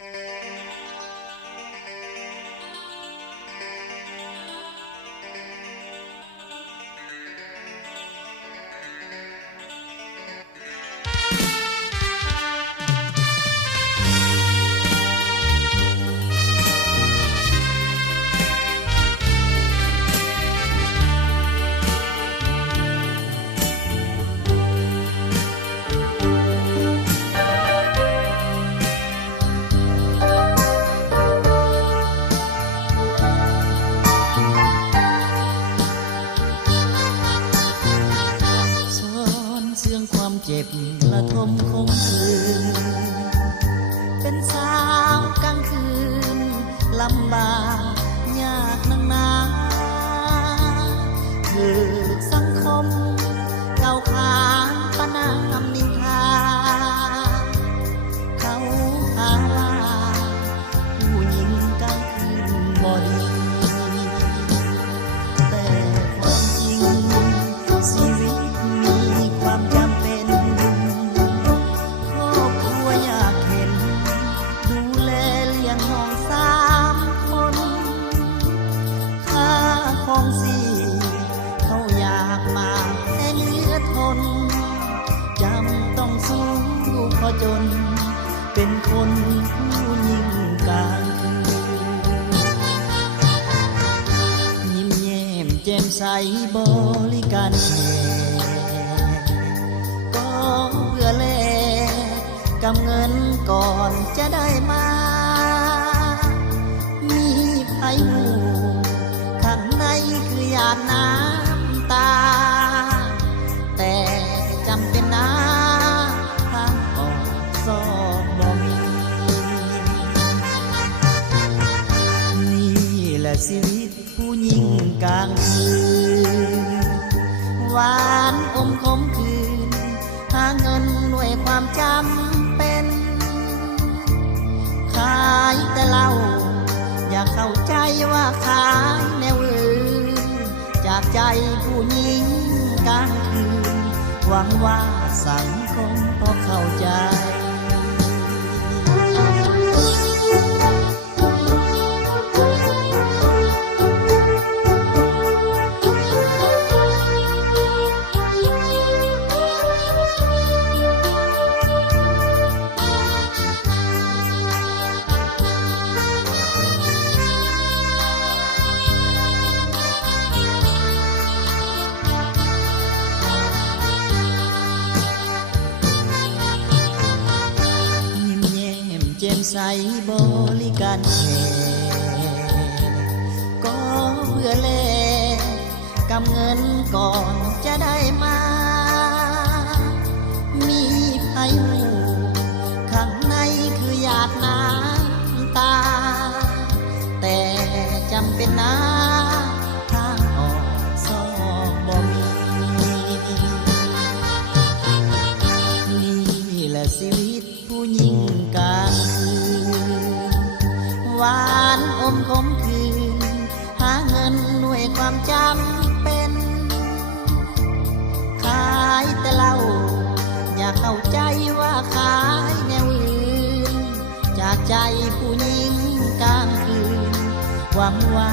เจ็บละทมคมคืนเป็นสาวกลางคืนลำบากยากนักหนาถูกสังคมเก่าขานประนามนินทาเขาหาว่าผู้หญิงกลางคืนบ่ดีแต่ความจริงชีวิตมีความจำเป็นเขาอยากมาให้เหลือทนจำต้องสู้พอจนเป็นคนผู้ยิ่งกลางคืนยิ้มแย้มแจ่มใสบริการแขกก็เพื่อแลกกับเงินก่อนจะได้มามีไผหูข้างในคือหยาดน้ำตาแต่จำเป็นนะทางออกซอกบ่มีนี่แหละชีวิตผู้หญิงกลางคืนหวานอมขมคืนหาเงินด้วยความจำเป็นขายแต่เหล้าอยากเข้าใจว่าขายแนวอื่นจากใจผู้หญิงกลางคืนหวังว่าสังคมพอเข้าใจเจมใสบริการแขกก็เพื่อแลกกับเงินก่อนจะได้มามีไผหูข้างในคือหยาดน้ำตาแต่จำเป็นนะทางออกซอกบ่มีนี่แหละชีวิตผู้หญิงกลางคืนหวานอมขมคืนหาเงินด้วยความจำเป็นขายแต่เหล้าอยากเข้าใจว่าขายแนวอื่นจากใจผู้หญิงกลางคืนหวังว่า